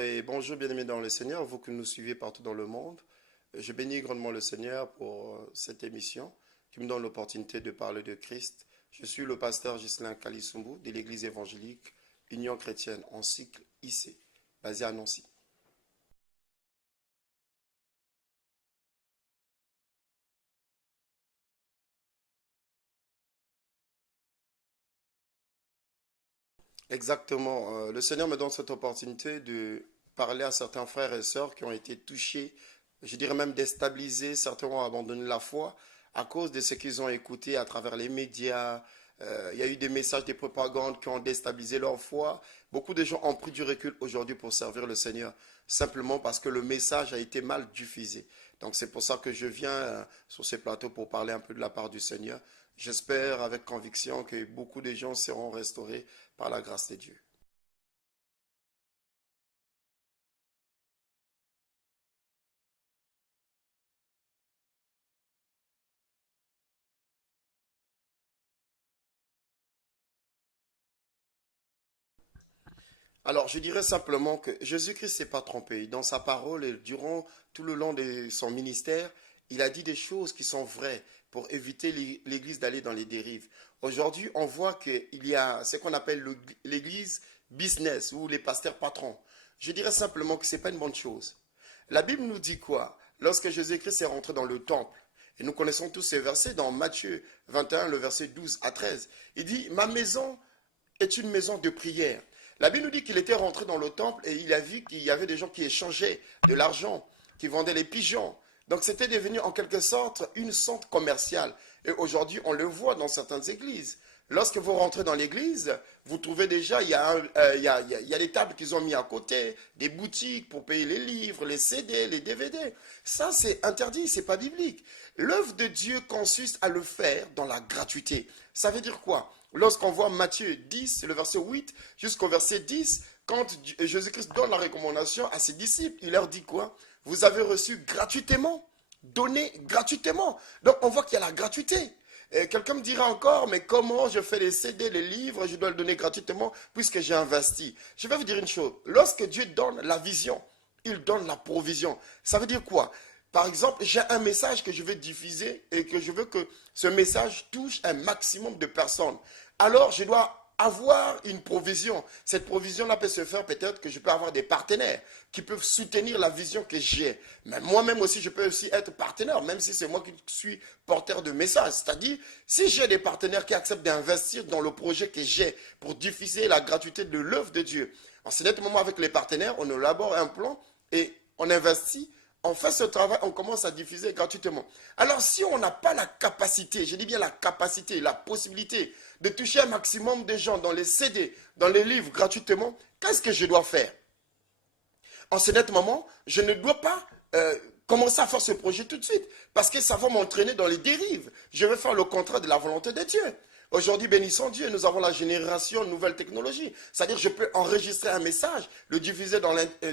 et bonjour bien-aimés dans le Seigneur, vous que nous suivez partout dans le monde. Je bénis grandement le Seigneur pour cette émission qui me donne l'opportunité de parler de Christ. Je suis le pasteur Ghislain Kalisumbu de l'église évangélique Union chrétienne en cycle IC, basée à Nancy. Exactement. Le Seigneur me donne cette opportunité de parler à certains frères et sœurs qui ont été touchés, je dirais même déstabilisés, certains ont abandonné la foi à cause de ce qu'ils ont écouté à travers les médias. Il y a eu des messages, des propagandes qui ont déstabilisé leur foi. Beaucoup de gens ont pris du recul aujourd'hui pour servir le Seigneur, simplement parce que le message a été mal diffusé. Donc c'est pour ça que je viens sur ces plateaux pour parler un peu de la part du Seigneur. J'espère avec conviction que beaucoup de gens seront restaurés par la grâce de Dieu. Alors, je dirais simplement que Jésus-Christ ne s'est pas trompé. Dans sa parole et durant tout le long de son ministère, il a dit des choses qui sont vraies pour éviter l'Église d'aller dans les dérives. Aujourd'hui, on voit qu'il y a ce qu'on appelle l'Église business ou les pasteurs patrons. Je dirais simplement que ce n'est pas une bonne chose. La Bible nous dit quoi? Lorsque Jésus-Christ est rentré dans le temple, et nous connaissons tous ces versets dans Matthieu 21, le verset 12 à 13, il dit, ma maison est une maison de prière. La Bible nous dit qu'il était rentré dans le temple et il a vu qu'il y avait des gens qui échangeaient de l'argent, qui vendaient les pigeons. Donc c'était devenu en quelque sorte une centre commerciale. Et aujourd'hui, on le voit dans certaines églises. Lorsque vous rentrez dans l'église, vous trouvez déjà, il y a des tables qu'ils ont mis à côté, des boutiques pour payer les livres, les CD, les DVD. Ça, c'est interdit, c'est pas biblique. L'œuvre de Dieu consiste à le faire dans la gratuité. Ça veut dire quoi? Lorsqu'on voit Matthieu 10, le verset 8 jusqu'au verset 10, quand Jésus-Christ donne la recommandation à ses disciples, il leur dit quoi? Vous avez reçu gratuitement, donné gratuitement. Donc on voit qu'il y a la gratuité. Quelqu'un me dira encore, mais comment je fais les CD, les livres, je dois le donner gratuitement puisque j'ai investi. Je vais vous dire une chose, lorsque Dieu donne la vision, il donne la provision. Ça veut dire quoi? Par exemple, j'ai un message que je veux diffuser et que je veux que ce message touche un maximum de personnes. Alors, je dois avoir une provision. Cette provision-là peut se faire peut-être que je peux avoir des partenaires qui peuvent soutenir la vision que j'ai. Mais moi-même aussi, je peux aussi être partenaire, même si c'est moi qui suis porteur de message. C'est-à-dire, si j'ai des partenaires qui acceptent d'investir dans le projet que j'ai pour diffuser la gratuité de l'œuvre de Dieu, en ce moment avec les partenaires, on élabore un plan et on investit. On fait ce travail, on commence à diffuser gratuitement. Alors si on n'a pas la capacité, je dis bien la capacité, la possibilité de toucher un maximum de gens dans les CD, dans les livres gratuitement, qu'est-ce que je dois faire? En ce moment, je ne dois pas commencer à faire ce projet tout de suite, parce que ça va m'entraîner dans les dérives. Je vais faire le contraire de la volonté de Dieu. Aujourd'hui, bénissons Dieu, nous avons la génération de nouvelles technologies. C'est-à-dire que je peux enregistrer un message, le diffuser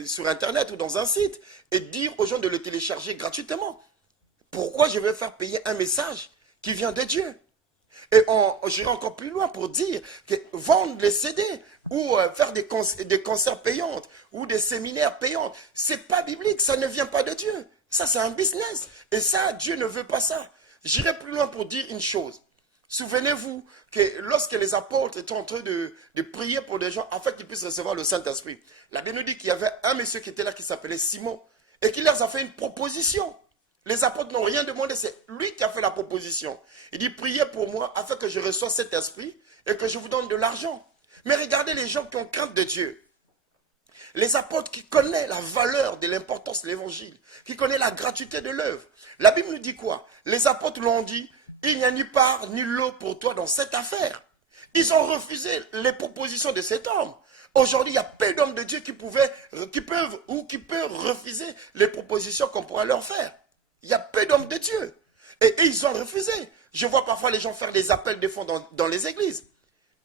sur Internet ou dans un site et dire aux gens de le télécharger gratuitement. Pourquoi je vais faire payer un message qui vient de Dieu? Et j'irai encore plus loin pour dire que vendre les CD ou faire des concerts payants ou des séminaires payants, c'est pas biblique, ça ne vient pas de Dieu. Ça, c'est un business. Et ça, Dieu ne veut pas ça. J'irai plus loin pour dire une chose. Souvenez-vous que lorsque les apôtres étaient en train de prier pour des gens afin qu'ils puissent recevoir le Saint-Esprit, la Bible nous dit qu'il y avait un monsieur qui était là qui s'appelait Simon et qui leur a fait une proposition. Les apôtres n'ont rien demandé, c'est lui qui a fait la proposition. Il dit, priez pour moi afin que je reçoive cet esprit et que je vous donne de l'argent. Mais regardez les gens qui ont crainte de Dieu. Les apôtres qui connaissent la valeur de l'importance de l'évangile, qui connaissent la gratuité de l'œuvre. La Bible nous dit quoi? Les apôtres l'ont dit, il n'y a ni part ni lot pour toi dans cette affaire. Ils ont refusé les propositions de cet homme. Aujourd'hui, il y a peu d'hommes de Dieu qui peuvent refuser les propositions qu'on pourrait leur faire. Il y a peu d'hommes de Dieu. Et ils ont refusé. Je vois parfois les gens faire des appels de fonds dans les églises.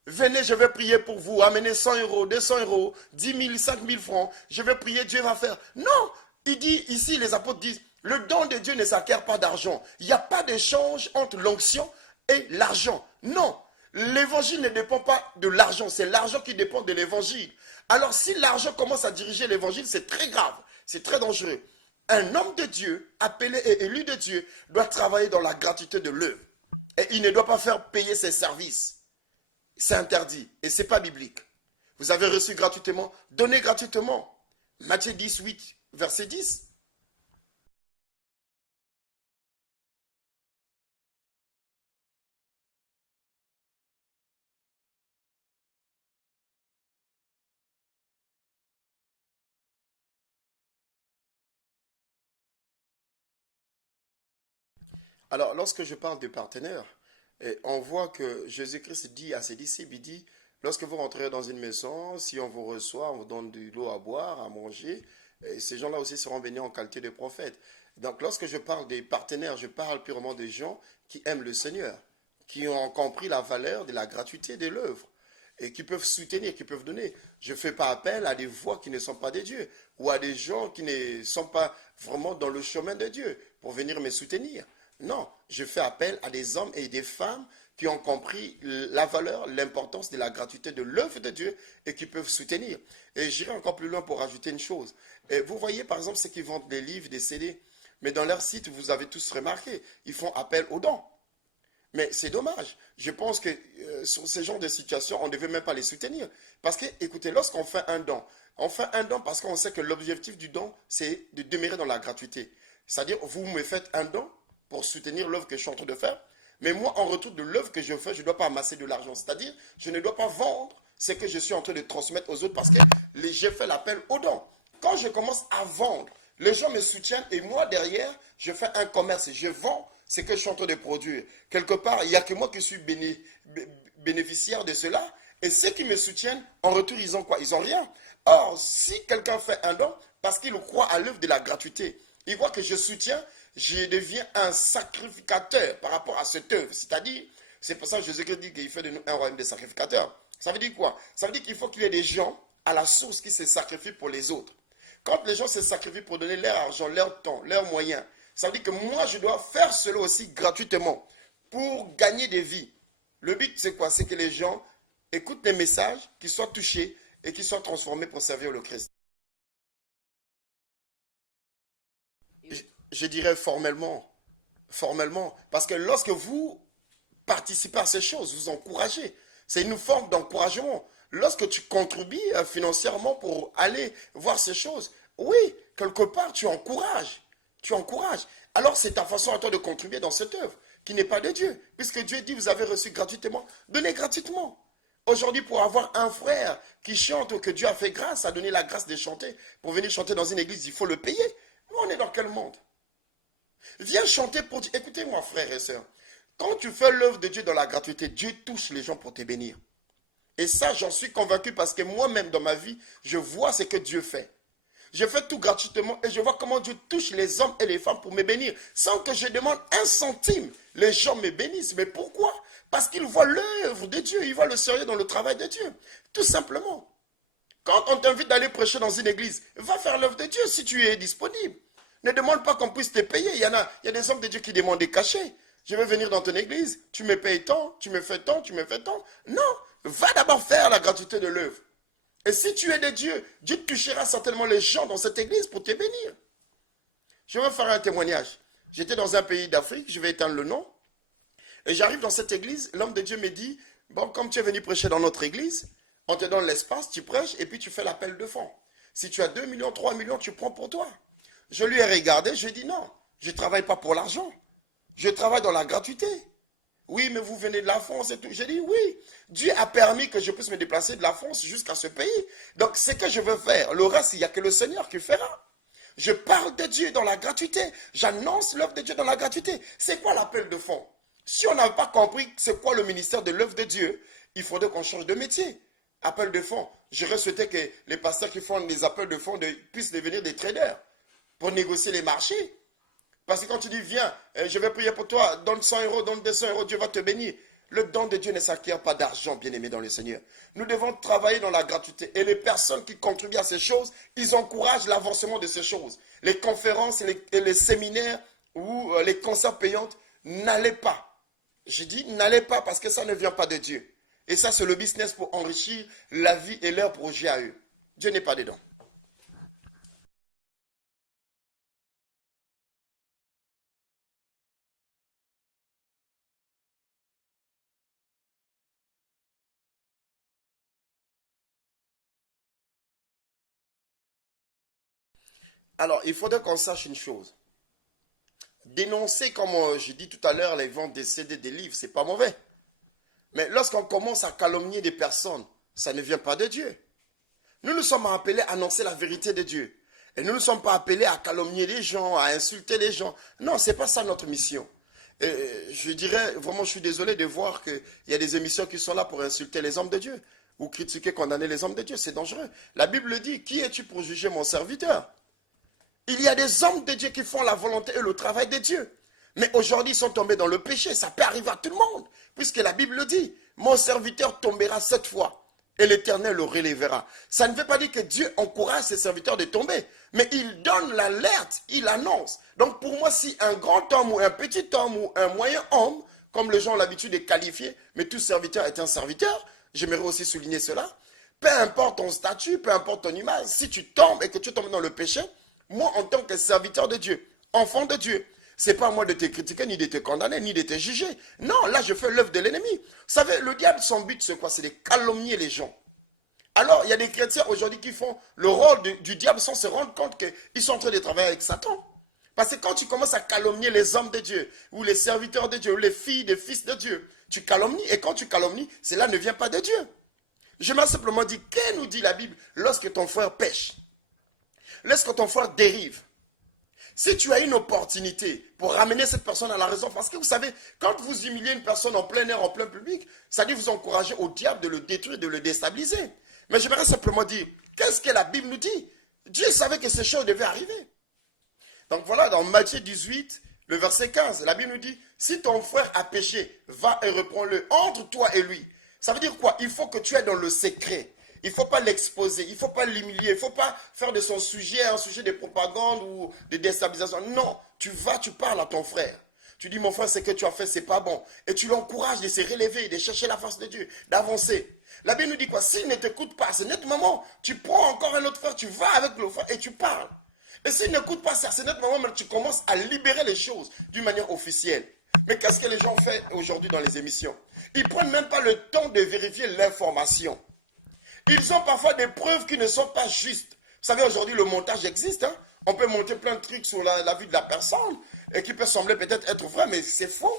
Venez, je vais prier pour vous. Amenez 100 euros, 200 euros, 10 000, 5 000 francs. Je vais prier, Dieu va faire. Non, il dit ici, les apôtres disent, le don de Dieu ne s'acquiert pas d'argent. Il n'y a pas d'échange entre l'onction et l'argent. Non. L'évangile ne dépend pas de l'argent, c'est l'argent qui dépend de l'évangile. Alors si l'argent commence à diriger l'évangile, c'est très grave, c'est très dangereux. Un homme de Dieu, appelé et élu de Dieu, doit travailler dans la gratuité de l'œuvre. Et il ne doit pas faire payer ses services. C'est interdit et ce n'est pas biblique. Vous avez reçu gratuitement, donnez gratuitement. Matthieu 18, verset 10. Alors, lorsque je parle de partenaires, on voit que Jésus-Christ dit à ses disciples, il dit, lorsque vous rentrez dans une maison, si on vous reçoit, on vous donne de l'eau à boire, à manger, et ces gens-là aussi seront bénis en qualité de prophètes. Donc, lorsque je parle des partenaires, je parle purement des gens qui aiment le Seigneur, qui ont compris la valeur de la gratuité de l'œuvre et qui peuvent soutenir, qui peuvent donner. Je ne fais pas appel à des voix qui ne sont pas des dieux ou à des gens qui ne sont pas vraiment dans le chemin de Dieu pour venir me soutenir. Non, je fais appel à des hommes et des femmes qui ont compris la valeur, l'importance de la gratuité de l'œuvre de Dieu et qui peuvent soutenir. Et j'irai encore plus loin pour ajouter une chose. Et vous voyez par exemple ceux qui vendent des livres, des CD, mais dans leur site, vous avez tous remarqué, ils font appel aux dons. Mais c'est dommage. Je pense que sur ce genre de situation, on ne devait même pas les soutenir. Parce que, écoutez, lorsqu'on fait un don, on fait un don parce qu'on sait que l'objectif du don, c'est de demeurer dans la gratuité. C'est-à-dire, vous me faites un don pour soutenir l'œuvre que je suis en train de faire. Mais moi, en retour de l'œuvre que je fais, je ne dois pas amasser de l'argent. C'est-à-dire, je ne dois pas vendre ce que je suis en train de transmettre aux autres parce que j'ai fait l'appel aux dons. Quand je commence à vendre, les gens me soutiennent et moi, derrière, je fais un commerce. Je vends ce que je suis en train de produire. Quelque part, il n'y a que moi qui suis bénéficiaire de cela. Et ceux qui me soutiennent, en retour, ils ont quoi? Ils n'ont rien. Or, si quelqu'un fait un don, parce qu'il croit à l'œuvre de la gratuité, il voit que je soutiens, je deviens un sacrificateur par rapport à cette œuvre. C'est-à-dire, c'est pour ça que Jésus-Christ dit qu'il fait de nous un royaume de sacrificateurs. Ça veut dire quoi? Ça veut dire qu'il faut qu'il y ait des gens à la source qui se sacrifient pour les autres. Quand les gens se sacrifient pour donner leur argent, leur temps, leurs moyens, ça veut dire que moi, je dois faire cela aussi gratuitement pour gagner des vies. Le but, c'est quoi? C'est que les gens écoutent les messages, qu'ils soient touchés et qu'ils soient transformés pour servir le Christ. Je dirais formellement. Formellement. Parce que lorsque vous participez à ces choses, vous encouragez. C'est une forme d'encouragement. Lorsque tu contribues financièrement pour aller voir ces choses, oui, quelque part, tu encourages. Tu encourages. Alors, c'est ta façon à toi de contribuer dans cette œuvre, qui n'est pas de Dieu. Puisque Dieu dit, vous avez reçu gratuitement, donnez gratuitement. Aujourd'hui, pour avoir un frère qui chante ou que Dieu a fait grâce, a donné la grâce de chanter, pour venir chanter dans une église, il faut le payer. Mais on est dans quel monde? Viens chanter pour Dieu. Écoutez-moi, frères et sœurs. Quand tu fais l'œuvre de Dieu dans la gratuité, Dieu touche les gens pour te bénir. Et ça, j'en suis convaincu parce que moi-même, dans ma vie, je vois ce que Dieu fait. Je fais tout gratuitement et je vois comment Dieu touche les hommes et les femmes pour me bénir. Sans que je demande un centime, les gens me bénissent. Mais pourquoi? Parce qu'ils voient l'œuvre de Dieu, ils voient le sérieux dans le travail de Dieu. Tout simplement. Quand on t'invite d'aller prêcher dans une église, va faire l'œuvre de Dieu si tu es disponible. Ne demande pas qu'on puisse te payer. Il y a des hommes de Dieu qui demandent des cachets. Je vais venir dans ton église, tu me payes tant, tu me fais tant, tu me fais tant. Non, va d'abord faire la gratuité de l'œuvre. Et si tu es de Dieu, Dieu touchera certainement les gens dans cette église pour te bénir. Je vais faire un témoignage. J'étais dans un pays d'Afrique, je vais éteindre le nom. Et j'arrive dans cette église, l'homme de Dieu me dit, bon, comme tu es venu prêcher dans notre église, on te donne l'espace, tu prêches et puis tu fais l'appel de fonds. Si tu as 2 millions, 3 millions, tu prends pour toi. Je lui ai regardé, je lui ai dit non, je ne travaille pas pour l'argent. Je travaille dans la gratuité. Oui, mais vous venez de la France et tout. J'ai dit oui. Dieu a permis que je puisse me déplacer de la France jusqu'à ce pays. Donc, c'est ce que je veux faire. Le reste, il n'y a que le Seigneur qui fera. Je parle de Dieu dans la gratuité. J'annonce l'œuvre de Dieu dans la gratuité. C'est quoi l'appel de fonds? Si on n'a pas compris c'est quoi le ministère de l'œuvre de Dieu, il faudrait qu'on change de métier. Appel de fonds. J'aurais souhaité que les pasteurs qui font des appels de fonds puissent devenir des traders pour négocier les marchés. Parce que quand tu dis, viens, je vais prier pour toi, donne 100 euros, donne 200 euros, Dieu va te bénir. Le don de Dieu ne s'acquiert pas d'argent, bien-aimé dans le Seigneur. Nous devons travailler dans la gratuité. Et les personnes qui contribuent à ces choses, ils encouragent l'avancement de ces choses. Les conférences et les séminaires ou les concerts payantes, n'allez pas. Je dis, n'allez pas parce que ça ne vient pas de Dieu. Et ça, c'est le business pour enrichir la vie et leur projet à eux. Dieu n'est pas dedans. Alors, il faudrait qu'on sache une chose. Dénoncer, comme j'ai dit tout à l'heure, les ventes des CD, des livres, c'est pas mauvais. Mais lorsqu'on commence à calomnier des personnes, ça ne vient pas de Dieu. Nous nous sommes appelés à annoncer la vérité de Dieu. Et nous ne sommes pas appelés à calomnier les gens, à insulter les gens. Non, ce n'est pas ça notre mission. Et je dirais, vraiment, je suis désolé de voir qu'il y a des émissions qui sont là pour insulter les hommes de Dieu ou critiquer, condamner les hommes de Dieu. C'est dangereux. La Bible dit, qui es-tu pour juger mon serviteur? Il y a des hommes de Dieu qui font la volonté et le travail de Dieu. Mais aujourd'hui, ils sont tombés dans le péché. Ça peut arriver à tout le monde. Puisque la Bible le dit, mon serviteur tombera 7 fois et l'Éternel le relèvera. Ça ne veut pas dire que Dieu encourage ses serviteurs de tomber, mais il donne l'alerte, il annonce. Donc pour moi, si un grand homme ou un petit homme ou un moyen homme, comme les gens ont l'habitude de qualifier, mais tout serviteur est un serviteur, j'aimerais aussi souligner cela, peu importe ton statut, peu importe ton image, si tu tombes et que tu tombes dans le péché, moi en tant que serviteur de Dieu, enfant de Dieu, c'est pas à moi de te critiquer, ni de te condamner, ni de te juger. Non, là, je fais l'œuvre de l'ennemi. Vous savez, le diable, son but, c'est quoi? C'est de calomnier les gens. Alors, il y a des chrétiens aujourd'hui qui font le rôle du diable sans se rendre compte qu'ils sont en train de travailler avec Satan. Parce que quand tu commences à calomnier les hommes de Dieu, ou les serviteurs de Dieu, ou les filles des fils de Dieu, tu calomnies, et quand tu calomnies, cela ne vient pas de Dieu. Je m'ai simplement dit, que nous dit la Bible lorsque ton frère pêche? Lorsque ton frère dérive? Si tu as une opportunité pour ramener cette personne à la raison, parce que vous savez, quand vous humiliez une personne en plein air, en plein public, ça dit vous encourager au diable de le détruire, de le déstabiliser. Mais j'aimerais simplement dire, qu'est-ce que la Bible nous dit? Dieu savait que ces choses devaient arriver. Donc voilà, dans Matthieu 18, le verset 15, la Bible nous dit, si ton frère a péché, va et reprends-le entre toi et lui. Ça veut dire quoi? Il faut que tu es dans le secret. Il ne faut pas l'exposer, il ne faut pas l'humilier, il ne faut pas faire de son sujet un sujet de propagande ou de déstabilisation. Non, tu vas, tu parles à ton frère. Tu dis, mon frère, ce que tu as fait, ce n'est pas bon. Et tu l'encourages de se relever, de chercher la face de Dieu, d'avancer. La Bible nous dit quoi? S'il ne t'écoute pas, à ce net moment, tu prends encore un autre frère, tu vas avec le frère et tu parles. Et s'il n'écoute pas, à ce net moment, tu commences à libérer les choses d'une manière officielle. Mais qu'est-ce que les gens font aujourd'hui dans les émissions? Ils ne prennent même pas le temps de vérifier l'information. Ils ont parfois des preuves qui ne sont pas justes. Vous savez, aujourd'hui, le montage existe. Hein? On peut monter plein de trucs sur la vie de la personne et qui peut sembler peut-être être vrai, mais c'est faux.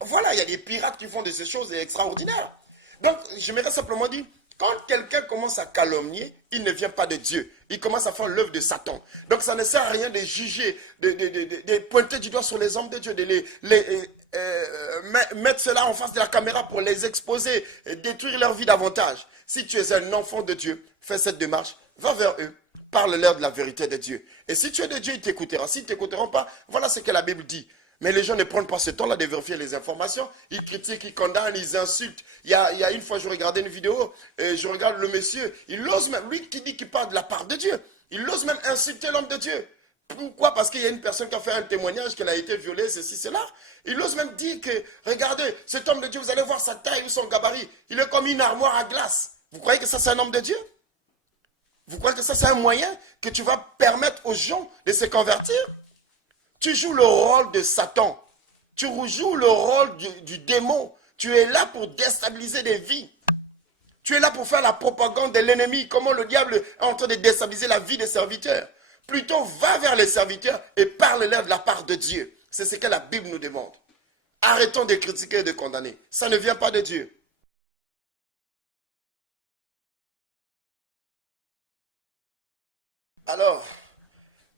Voilà, il y a des pirates qui font de ces choses extraordinaires. Donc, j'aimerais simplement dire, quand quelqu'un commence à calomnier, il ne vient pas de Dieu. Il commence à faire l'œuvre de Satan. Donc, ça ne sert à rien de juger, de pointer du doigt sur les hommes de Dieu, de mettre cela en face de la caméra pour les exposer, et détruire leur vie davantage. Si tu es un enfant de Dieu, fais cette démarche, va vers eux, parle-leur de la vérité de Dieu. Et si tu es de Dieu, ils t'écouteront. S'ils ne t'écouteront pas, voilà ce que la Bible dit. Mais les gens ne prennent pas ce temps-là de vérifier les informations. Ils critiquent, ils condamnent, ils insultent. Il y a une fois, je regardais une vidéo, et je regarde le monsieur, il ose même, lui qui dit qu'il parle de la part de Dieu, il ose même insulter l'homme de Dieu. Pourquoi? Parce qu'il y a une personne qui a fait un témoignage qu'elle a été violée, ceci, cela. Il ose même dire que, regardez, cet homme de Dieu, vous allez voir sa taille ou son gabarit, il est comme une armoire à glace. Vous croyez que ça, c'est un homme de Dieu? Vous croyez que ça, c'est un moyen que tu vas permettre aux gens de se convertir? Tu joues le rôle de Satan. Tu joues le rôle du démon. Tu es là pour déstabiliser des vies. Tu es là pour faire la propagande de l'ennemi. Comment le diable est en train de déstabiliser la vie des serviteurs. Plutôt, va vers les serviteurs et parle-leur de la part de Dieu. C'est ce que la Bible nous demande. Arrêtons de critiquer et de condamner. Ça ne vient pas de Dieu. Alors,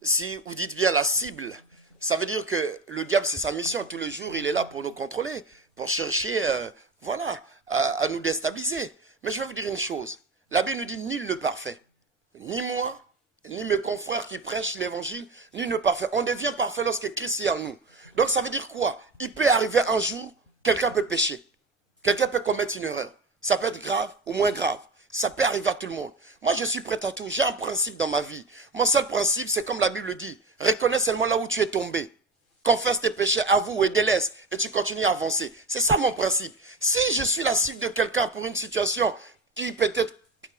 si vous dites bien la cible, ça veut dire que le diable, c'est sa mission. Tous les jours, il est là pour nous contrôler, pour chercher, voilà, à nous déstabiliser. Mais je vais vous dire une chose. La Bible nous dit, nul ne parfait. Ni moi, ni mes confrères qui prêchent l'évangile, nul ne parfait. On devient parfait lorsque Christ est en nous. Donc ça veut dire quoi? Il peut arriver un jour, quelqu'un peut pécher. Quelqu'un peut commettre une erreur. Ça peut être grave ou moins grave. Ça peut arriver à tout le monde. Moi, je suis prêt à tout. J'ai un principe dans ma vie. Mon seul principe, c'est comme la Bible dit. Reconnais seulement là où tu es tombé. confesse tes péchés, avoue et délaisse, et tu continues à avancer. C'est ça mon principe. Si je suis la cible de quelqu'un pour une situation qui peut-être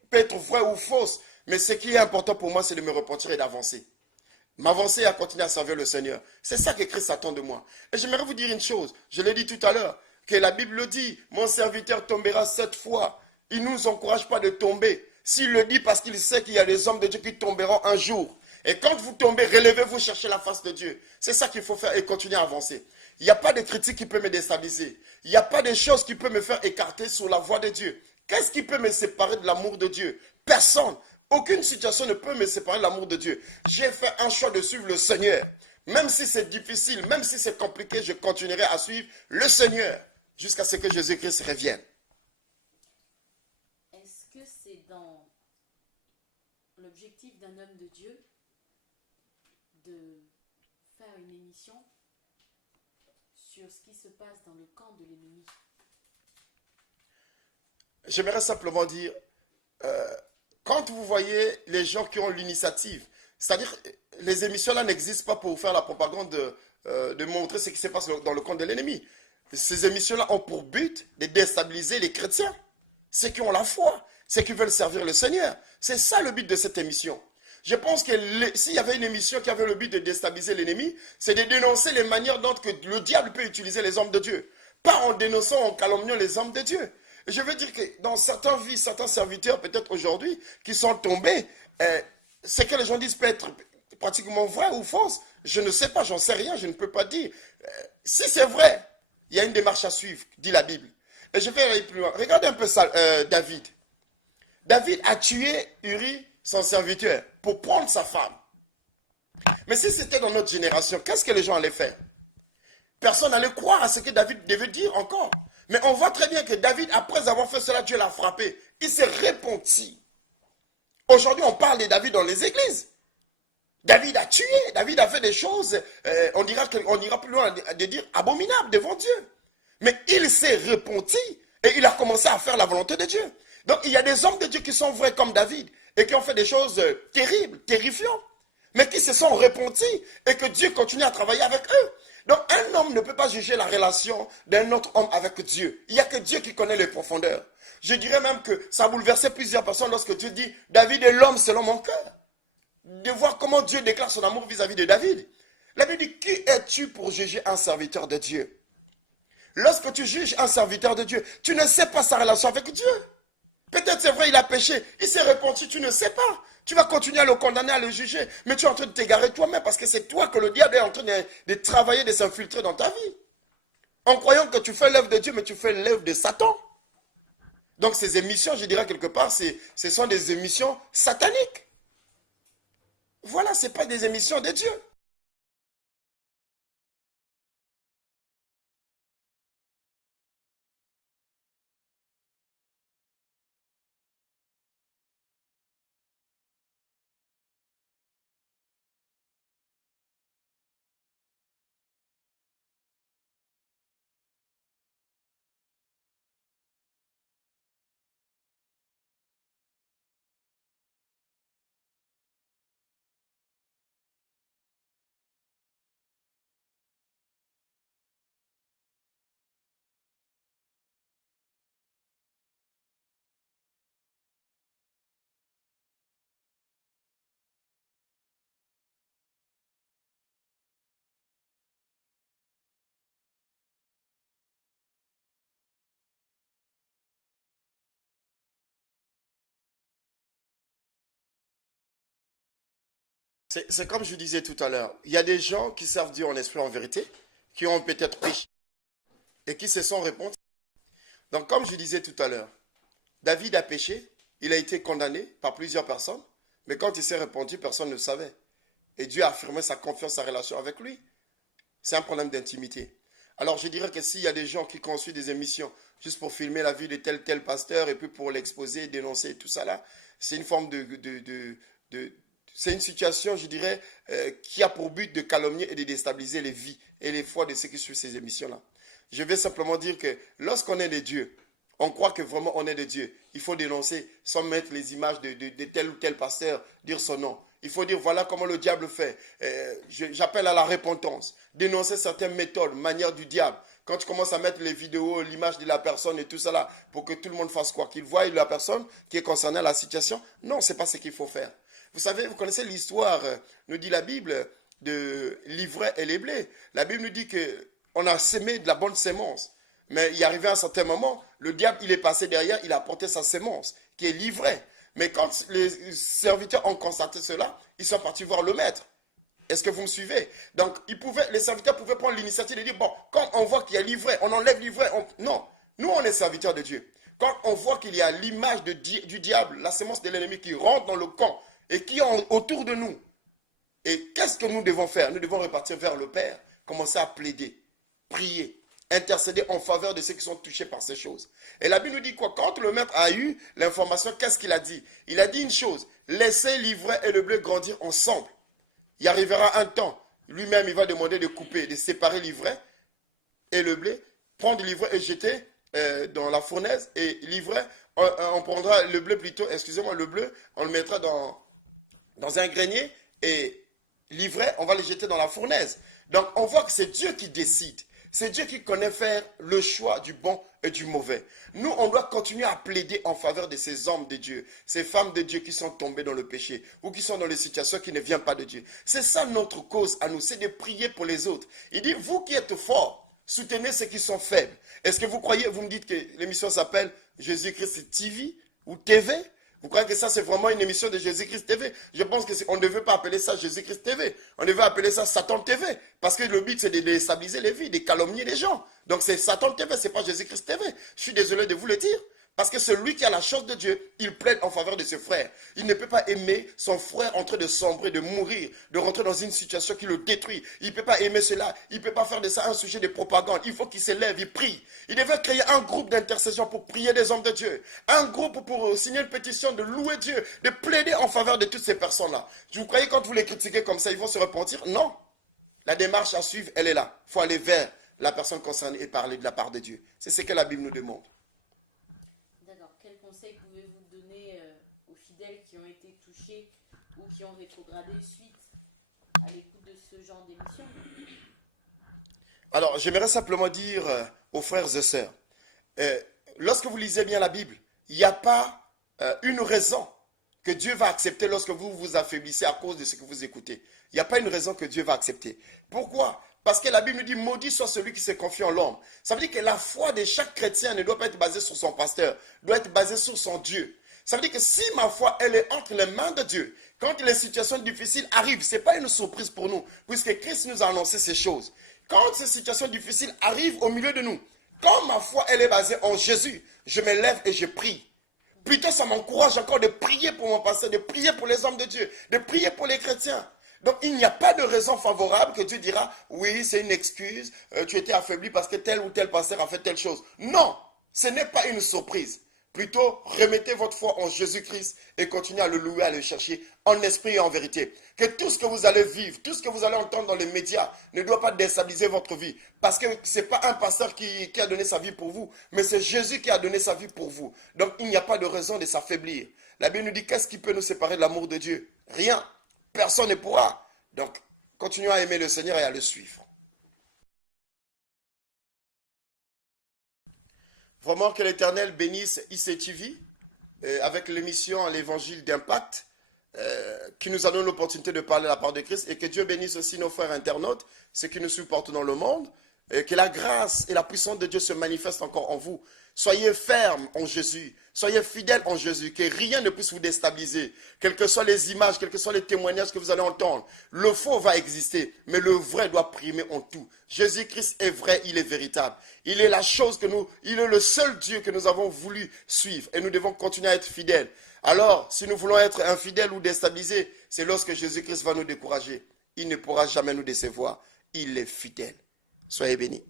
peut être vraie ou fausse, mais ce qui est important pour moi, c'est de me repentir et d'avancer. M'avancer et à continuer à servir le Seigneur. C'est ça que Christ attend de moi. Et j'aimerais vous dire une chose, je l'ai dit tout à l'heure, que la Bible le dit, mon serviteur tombera 7 fois. Il ne nous encourage pas de tomber. S'il le dit parce qu'il sait qu'il y a des hommes de Dieu qui tomberont un jour. Et quand vous tombez, relevez-vous, cherchez la face de Dieu. C'est ça qu'il faut faire et continuer à avancer. Il n'y a pas de critique qui peut me déstabiliser. Il n'y a pas de choses qui peut me faire écarter sur la voie de Dieu. Qu'est-ce qui peut me séparer de l'amour de Dieu? Personne. Aucune situation ne peut me séparer de l'amour de Dieu. J'ai fait un choix de suivre le Seigneur. Même si c'est difficile, même si c'est compliqué, je continuerai à suivre le Seigneur jusqu'à ce que Jésus-Christ revienne. Est-ce que c'est dans l'objectif d'un homme de Dieu de faire une émission sur ce qui se passe dans le camp de l'ennemi? J'aimerais simplement dire, quand vous voyez les gens qui ont l'initiative, c'est-à-dire les émissions là n'existent pas pour faire la propagande de montrer ce qui se passe dans le camp de l'ennemi. Ces émissions-là ont pour but de déstabiliser les chrétiens, ceux qui ont la foi, ceux qui veulent servir le Seigneur. C'est ça le but de cette émission. Je pense que s'il y avait une émission qui avait le but de déstabiliser l'ennemi, c'est de dénoncer les manières dont que le diable peut utiliser les hommes de Dieu. Pas en dénonçant, en calomniant les hommes de Dieu. Et je veux dire que dans certaines vies, certains serviteurs, peut-être aujourd'hui, qui sont tombés, ce que les gens disent peut être pratiquement vrai ou fausse. Je ne sais pas, j'en sais rien, je ne peux pas dire. Si c'est vrai, il y a une démarche à suivre, dit la Bible. Et je vais aller plus loin. Regardez un peu ça, David. David a tué Uri, son serviteur, pour prendre sa femme. Mais si c'était dans notre génération, qu'est-ce que les gens allaient faire? Personne n'allait croire à ce que David devait dire encore. Mais on voit très bien que David, après avoir fait cela, Dieu l'a frappé. Il s'est repenti. Aujourd'hui, on parle de David dans les églises. David a tué, David a fait des choses, on ira plus loin de dire abominables devant Dieu. Mais il s'est repenti et il a commencé à faire la volonté de Dieu. Donc il y a des hommes de Dieu qui sont vrais comme David et qui ont fait des choses terribles, terrifiantes, mais qui se sont repentis et que Dieu continue à travailler avec eux. Donc un homme ne peut pas juger la relation d'un autre homme avec Dieu. Il n'y a que Dieu qui connaît les profondeurs. Je dirais même que ça a bouleversé plusieurs personnes lorsque Dieu dit « David est l'homme selon mon cœur ». De voir comment Dieu déclare son amour vis-à-vis de David. La Bible dit, qui es-tu pour juger un serviteur de Dieu? Lorsque tu juges un serviteur de Dieu, tu ne sais pas sa relation avec Dieu. Peut-être c'est vrai, il a péché, il s'est repenti, tu ne sais pas. Tu vas continuer à le condamner, à le juger, mais tu es en train de t'égarer toi-même parce que c'est toi que le diable est en train de travailler, de s'infiltrer dans ta vie. En croyant que tu fais l'œuvre de Dieu, mais tu fais l'œuvre de Satan. Donc ces émissions, je dirais quelque part, ce sont des émissions sataniques. Voilà, ce n'est pas des émissions de Dieu. C'est comme je disais tout à l'heure. Il y a des gens qui servent Dieu en esprit en vérité, qui ont peut-être péché et qui se sont repentis. Donc comme je disais tout à l'heure, David a péché, il a été condamné par plusieurs personnes, mais quand il s'est repenti, personne ne le savait. Et Dieu a affirmé sa confiance, sa relation avec lui. C'est un problème d'intimité. Alors je dirais que s'il y a des gens qui construisent des émissions juste pour filmer la vie de tel pasteur et puis pour l'exposer, dénoncer tout ça là, c'est une forme c'est une situation, je dirais, qui a pour but de calomnier et de déstabiliser les vies et les foi de ceux qui suivent ces émissions-là. Je vais simplement dire que lorsqu'on est des dieux, On croit que vraiment on est de Dieu. Il faut dénoncer sans mettre les images de tel ou tel pasteur, dire son nom. Il faut dire voilà comment le diable fait. J'appelle à la repentance. Dénoncer certaines méthodes, manières du diable. Quand tu commences à mettre les vidéos, l'image de la personne et tout ça là, pour que tout le monde fasse quoi? Qu'il voie la personne qui est concernée à la situation? Non, ce n'est pas ce qu'il faut faire. Vous savez, vous connaissez l'histoire, nous dit la Bible, de l'ivraie et les blés. La Bible nous dit qu'on a semé de la bonne sémence. Mais il est arrivé à un certain moment, le diable, il est passé derrière, il a apporté sa sémence, qui est l'ivraie. Mais quand les serviteurs ont constaté cela, ils sont partis voir le maître. Est-ce que vous me suivez? Donc, les serviteurs pouvaient prendre l'initiative de dire, bon, quand on voit qu'il y a l'ivraie, on enlève l'ivraie. Non, nous, on est serviteurs de Dieu. Quand on voit qu'il y a l'image du diable, la sémence de l'ennemi qui rentre dans le camp et qui est autour de nous, et qu'est-ce que nous devons faire? Nous devons repartir vers le Père, commencer à plaider, prier, intercéder en faveur de ceux qui sont touchés par ces choses. Et la Bible nous dit quoi? Quand le maître a eu l'information, qu'est-ce qu'il a dit? Il a dit une chose, laissez l'ivraie et le blé grandir ensemble. Il arrivera un temps, lui-même il va demander de couper, de séparer l'ivraie et le blé, prendre l'ivraie et jeter dans la fournaise, et l'ivraie, on prendra le blé plutôt, excusez-moi, le blé, on le mettra dans un grenier, et l'ivraie, on va le jeter dans la fournaise. Donc on voit que c'est Dieu qui décide. C'est Dieu qui connaît faire le choix du bon et du mauvais. Nous, on doit continuer à plaider en faveur de ces hommes de Dieu, ces femmes de Dieu qui sont tombées dans le péché ou qui sont dans des situations qui ne viennent pas de Dieu. C'est ça notre cause à nous, c'est de prier pour les autres. Il dit, vous qui êtes forts, soutenez ceux qui sont faibles. Est-ce que vous croyez, vous me dites que l'émission s'appelle Jésus-Christ TV ou TV? Vous croyez que ça, c'est vraiment une émission de Jésus-Christ TV? Je pense qu'on ne devait pas appeler ça Jésus-Christ TV. On devait appeler ça Satan TV. Parce que le but, c'est de déstabiliser les vies, de calomnier les gens. Donc, c'est Satan TV, ce n'est pas Jésus-Christ TV. Je suis désolé de vous le dire. Parce que celui qui a la chance de Dieu, il plaide en faveur de ses frères. Il ne peut pas aimer son frère en train de sombrer, de mourir, de rentrer dans une situation qui le détruit. Il ne peut pas aimer cela. Il ne peut pas faire de ça un sujet de propagande. Il faut qu'il se lève, il prie. Il devait créer un groupe d'intercession pour prier des hommes de Dieu. Un groupe pour signer une pétition, de louer Dieu, de plaider en faveur de toutes ces personnes-là. Vous croyez quand vous les critiquez comme ça, ils vont se repentir? Non. La démarche à suivre, elle est là. Il faut aller vers la personne concernée et parler de la part de Dieu. C'est ce que la Bible nous demande. Quel conseil pouvez-vous donner aux fidèles qui ont été touchés ou qui ont rétrogradé suite à l'écoute de ce genre d'émission? Alors, j'aimerais simplement dire aux frères et sœurs, lorsque vous lisez bien la Bible, il n'y a pas une raison que Dieu va accepter lorsque vous vous affaiblissez à cause de ce que vous écoutez. Il n'y a pas une raison que Dieu va accepter. Pourquoi? Parce que la Bible nous dit, maudit soit celui qui se confie en l'homme. Ça veut dire que la foi de chaque chrétien ne doit pas être basée sur son pasteur, doit être basée sur son Dieu. Ça veut dire que si ma foi, elle est entre les mains de Dieu, quand les situations difficiles arrivent, ce n'est pas une surprise pour nous, puisque Christ nous a annoncé ces choses. Quand ces situations difficiles arrivent au milieu de nous, quand ma foi, elle est basée en Jésus, je me lève et je prie. Plutôt, ça m'encourage encore de prier pour mon pasteur, de prier pour les hommes de Dieu, de prier pour les chrétiens. Donc, il n'y a pas de raison favorable que Dieu dira, oui, c'est une excuse, tu étais affaibli parce que tel ou tel pasteur a fait telle chose. Non, ce n'est pas une surprise. Plutôt, remettez votre foi en Jésus-Christ et continuez à le louer, à le chercher en esprit et en vérité. Que tout ce que vous allez vivre, tout ce que vous allez entendre dans les médias ne doit pas déstabiliser votre vie. Parce que ce n'est pas un pasteur qui a donné sa vie pour vous, mais c'est Jésus qui a donné sa vie pour vous. Donc, il n'y a pas de raison de s'affaiblir. La Bible nous dit, qu'est-ce qui peut nous séparer de l'amour de Dieu? Rien. Personne ne pourra. Donc, continuons à aimer le Seigneur et à le suivre. Vraiment que l'Éternel bénisse ICTV avec l'émission L'Évangile d'Impact qui nous a donné l'opportunité de parler de la part de Christ, et que Dieu bénisse aussi nos frères internautes, ceux qui nous supportent dans le monde, et que la grâce et la puissance de Dieu se manifestent encore en vous. Soyez fermes en Jésus, soyez fidèles en Jésus, que rien ne puisse vous déstabiliser. Quelles que soient les images, quels que soient les témoignages que vous allez entendre, le faux va exister, mais le vrai doit primer en tout. Jésus-Christ est vrai, il est véritable. Il est la chose il est le seul Dieu que nous avons voulu suivre, et nous devons continuer à être fidèles. Alors, si nous voulons être infidèles ou déstabilisés, c'est lorsque Jésus-Christ va nous décourager. Il ne pourra jamais nous décevoir. Il est fidèle. Soyez bénis.